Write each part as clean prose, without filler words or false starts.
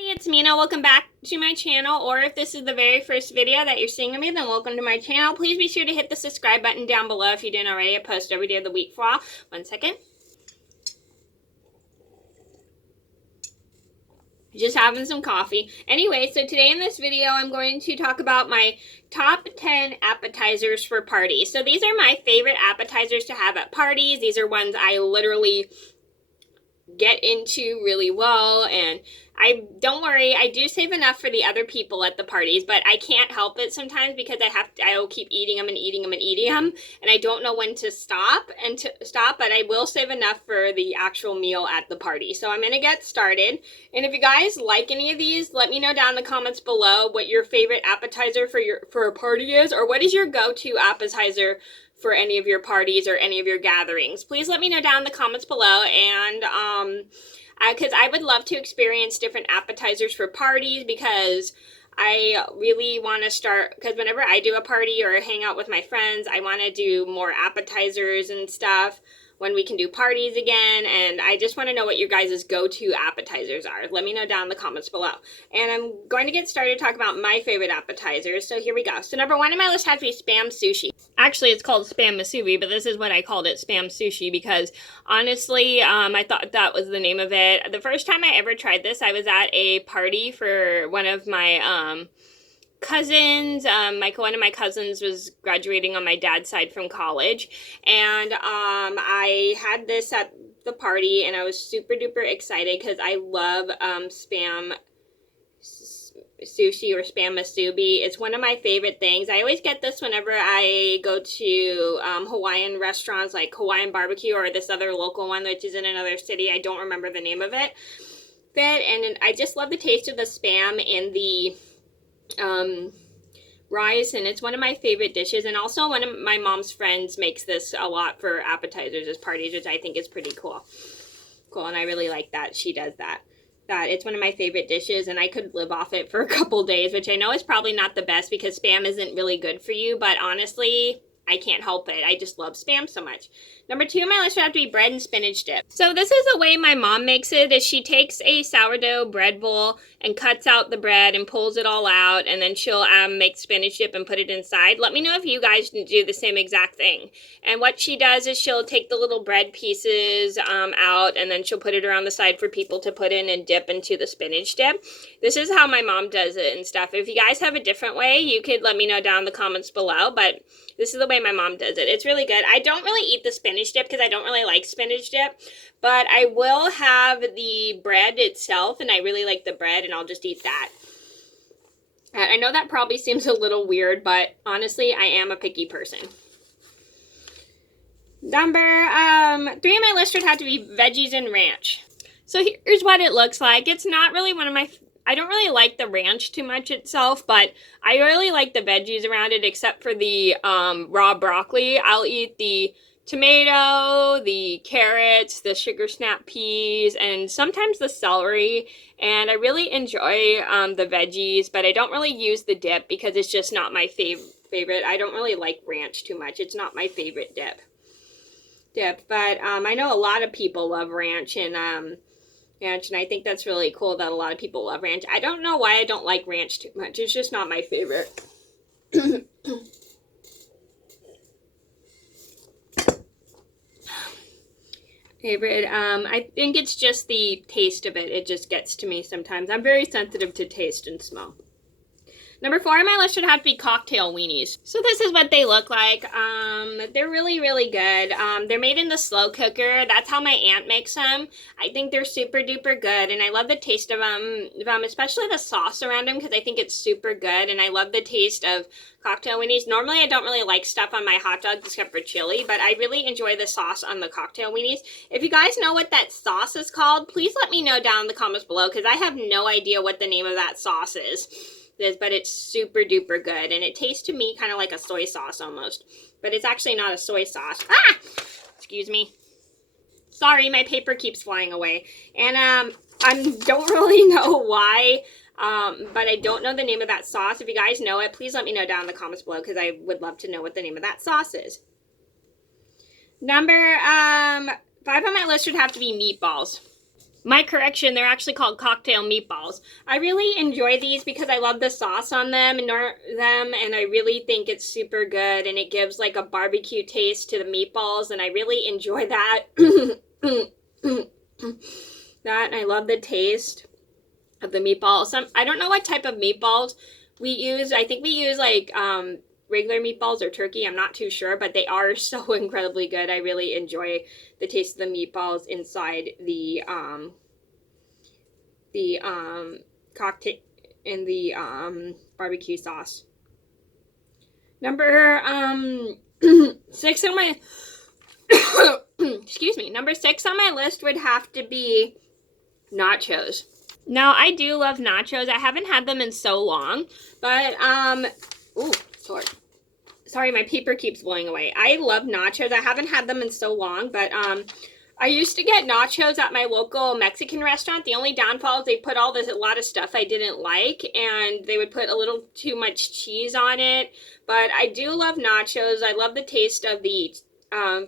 Everybody, it's Mena. Welcome back to my channel, or if this is the very first video that you're seeing of me, then welcome to my channel. Please be sure to hit the subscribe button down below if you didn't already. I post every day of the week for all. 1 second. Just having some coffee. Anyway, so today in this video, I'm going to talk about my top 10 appetizers for parties. So these are my favorite appetizers to have at parties. These are ones I literally get into really well, and don't worry, I do save enough for the other people at the parties, but I can't help it sometimes because I'll keep eating them and eating them and eating them, and I don't know when to stop, but I will save enough for the actual meal at the party. So I'm gonna get started, and if you guys like any of these, let me know down in the comments below what your favorite appetizer for a party is, or what is your go-to appetizer for any of your parties or any of your gatherings. Please let me know down in the comments below, and because I would love to experience different appetizers for parties, because I really want to start, because whenever I do a party or hang out with my friends, I want to do more appetizers and stuff when we can do parties again, and I just want to know what your guys' go-to appetizers are. Let me know down in the comments below. And I'm going to get started talking about my favorite appetizers, so here we go. So number 1 on my list has to be Spam Sushi. Actually, it's called Spam Musubi, but this is what I called it, Spam Sushi, because honestly, I thought that was the name of it. The first time I ever tried this, I was at a party for one of my cousins. One of my cousins was graduating on my dad's side from college, and I had this at the party, and I was super duper excited because I love Spam Sushi or Spam Musubi. It's one of my favorite things. I always get this whenever I go to Hawaiian restaurants like Hawaiian Barbecue or this other local one which is in another city. I don't remember the name of it. And I just love the taste of the Spam and the rice, and it's one of my favorite dishes. And also one of my mom's friends makes this a lot for appetizers as parties, which I think is pretty cool. And I really like that she does that. It's one of my favorite dishes, and I could live off it for a couple days, which I know is probably not the best because Spam isn't really good for you, but honestly, I can't help it. I just love Spam so much. Number 2 on my list would have to be bread and spinach dip. So this is the way my mom makes it, is she takes a sourdough bread bowl and cuts out the bread and pulls it all out, and then she'll make spinach dip and put it inside. Let me know if you guys do the same exact thing. And what she does is she'll take the little bread pieces out, and then she'll put it around the side for people to put in and dip into the spinach dip. This is how my mom does it and stuff. If you guys have a different way, you could let me know down in the comments below, but this is the way my mom does it. It's really good. I don't really eat the spinach dip because I don't really like spinach dip, but I will have the bread itself, and I really like the bread, and I'll just eat that. I know that probably seems a little weird, but honestly, I am a picky person. Number 3 on my list would have to be veggies and ranch. So here's what it looks like. It's not really one of my... I don't really like the ranch too much itself, but I really like the veggies around it, except for the raw broccoli. I'll eat the tomato, the carrots, the sugar snap peas, and sometimes the celery. And I really enjoy the veggies, but I don't really use the dip because it's just not my favorite. I don't really like ranch too much. It's not my favorite dip. But I know a lot of people love ranch, and I think that's really cool that a lot of people love ranch. I don't know why I don't like ranch too much. It's just not my favorite. I think it's just the taste of it. It just gets to me sometimes. I'm very sensitive to taste and smell. Number 4 on my list should have to be cocktail weenies. So this is what they look like. They're really, really good. They're made in the slow cooker. That's how my aunt makes them. I think they're super duper good, and I love the taste of them, especially the sauce around them, because I think it's super good, and I love the taste of cocktail weenies. Normally, I don't really like stuff on my hot dogs except for chili, but I really enjoy the sauce on the cocktail weenies. If you guys know what that sauce is called, please let me know down in the comments below, because I have no idea what the name of that sauce is. But it's super duper good, and it tastes to me kind of like a soy sauce almost, but it's actually not a soy sauce. Excuse me, sorry, my paper keeps flying away. And I don't really know why, but I don't know the name of that sauce. If you guys know it, please let me know down in the comments below, because I would love to know what the name of that sauce is. Number 5 on my list would have to be meatballs. My correction, they're actually called cocktail meatballs. I really enjoy these because I love the sauce on them and I really think it's super good, and it gives like a barbecue taste to the meatballs, and I really enjoy that. That, and I love the taste of the meatballs. I don't know what type of meatballs we use. I think we use like regular meatballs or turkey. I'm not too sure, but they are so incredibly good. I really enjoy the taste of the meatballs inside the cocktail in the barbecue sauce. Number 6 on my excuse me. Number 6 on my list would have to be nachos. Now, I do love nachos. I haven't had them in so long, but ooh, sorry, my paper keeps blowing away. I love nachos. I haven't had them in so long, but I used to get nachos at my local Mexican restaurant. The only downfall is they put a lot of stuff I didn't like, and they would put a little too much cheese on it. But I do love nachos. I love the taste of the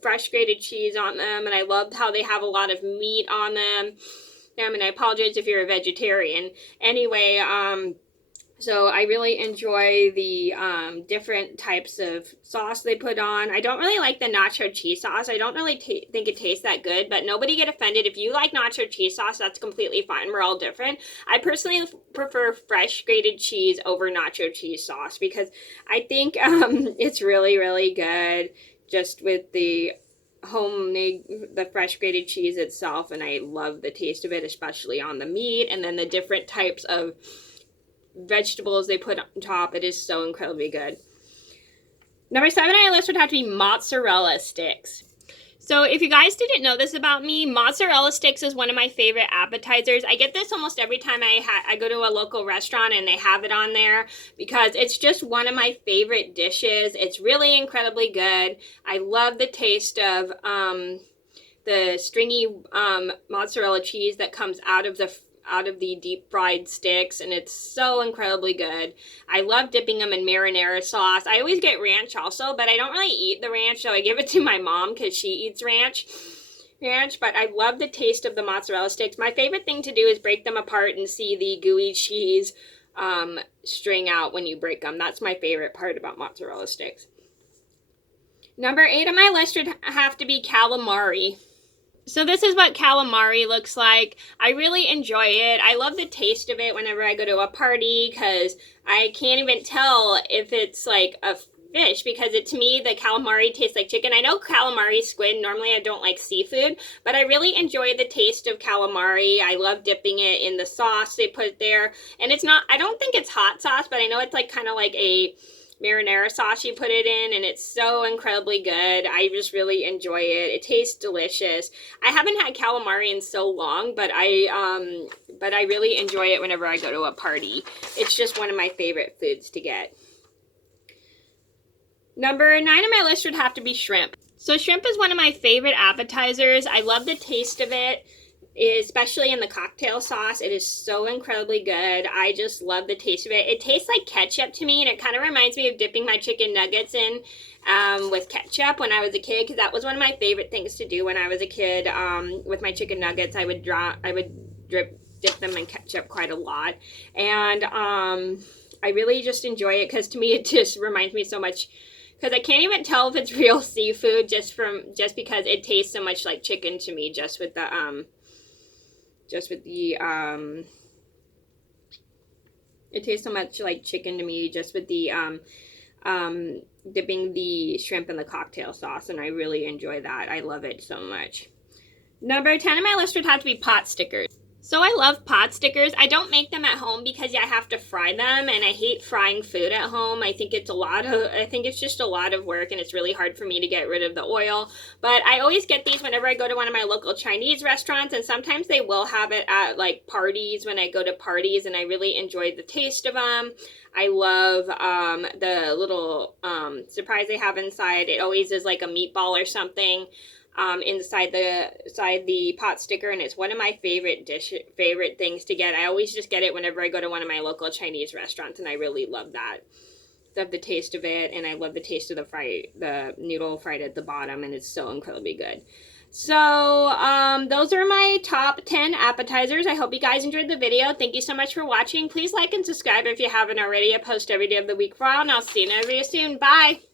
fresh grated cheese on them, and I love how they have a lot of meat on them. I mean, I apologize if you're a vegetarian. Anyway, so I really enjoy the different types of sauce they put on. I don't really like the nacho cheese sauce. I don't really think it tastes that good, but nobody get offended. If you like nacho cheese sauce, that's completely fine. We're all different. I personally prefer fresh grated cheese over nacho cheese sauce because I think it's really, really good just with the fresh grated cheese itself, and I love the taste of it, especially on the meat, and then the different types of vegetables they put on top. It is so incredibly good. Number 7 on my list would have to be mozzarella sticks. So if you guys didn't know this about me, mozzarella sticks is one of my favorite appetizers. I get this almost every time I go to a local restaurant and they have it on there because it's just one of my favorite dishes. It's really incredibly good. I love the taste of the stringy mozzarella cheese that comes out of the deep fried sticks, and it's so incredibly good. I love dipping them in marinara sauce. I always get ranch also, but I don't really eat the ranch, so I give it to my mom because she eats ranch, but I love the taste of the mozzarella sticks. My favorite thing to do is break them apart and see the gooey cheese string out when you break them. That's my favorite part about mozzarella sticks. Number 8 on my list would have to be calamari. So this is what calamari looks like. I really enjoy it. I love the taste of it whenever I go to a party because I can't even tell if it's like a fish because to me, the calamari tastes like chicken. I know calamari squid. Normally I don't like seafood, but I really enjoy the taste of calamari. I love dipping it in the sauce they put there. And I don't think it's hot sauce, but I know it's like kind of like a marinara sauce you put it in, and it's so incredibly good. I just really enjoy it. It tastes delicious. I haven't had calamari in so long, but I really enjoy it whenever I go to a party. It's just one of my favorite foods to get. Number 9 on my list would have to be shrimp. So shrimp is one of my favorite appetizers. I love the taste of it, especially in the cocktail sauce. It is so incredibly good. I just love the taste of it. It tastes like ketchup to me, and it kind of reminds me of dipping my chicken nuggets in with ketchup when I was a kid, because that was one of my favorite things to do when I was a kid. With my chicken nuggets, I would dip them in ketchup quite a lot, and I really just enjoy it because to me it just reminds me so much. Because I can't even tell if it's real seafood just because it tastes so much like chicken to me, just with the it tastes so much like chicken to me just with the dipping the shrimp in the cocktail sauce, and I really enjoy that. I love it so much. Number 10 on my list would have to be pot stickers. So I love pot stickers. I don't make them at home because I have to fry them, and I hate frying food at home. I think it's just a lot of work, and it's really hard for me to get rid of the oil. But I always get these whenever I go to one of my local Chinese restaurants, and sometimes they will have it at like parties when I go to parties, and I really enjoy the taste of them. I love the little surprise they have inside. It always is like a meatball or something. Inside the pot sticker, and it's one of my favorite things to get. I always just get it whenever I go to one of my local Chinese restaurants, and I really love that. Love the taste of it, and I love the taste of the noodle fried at the bottom, and it's so incredibly good. So those are my top 10 appetizers. I hope you guys enjoyed the video. Thank you so much for watching. Please like and subscribe if you haven't already. I post every day of the week for a while, and I'll see you in another video soon. Bye!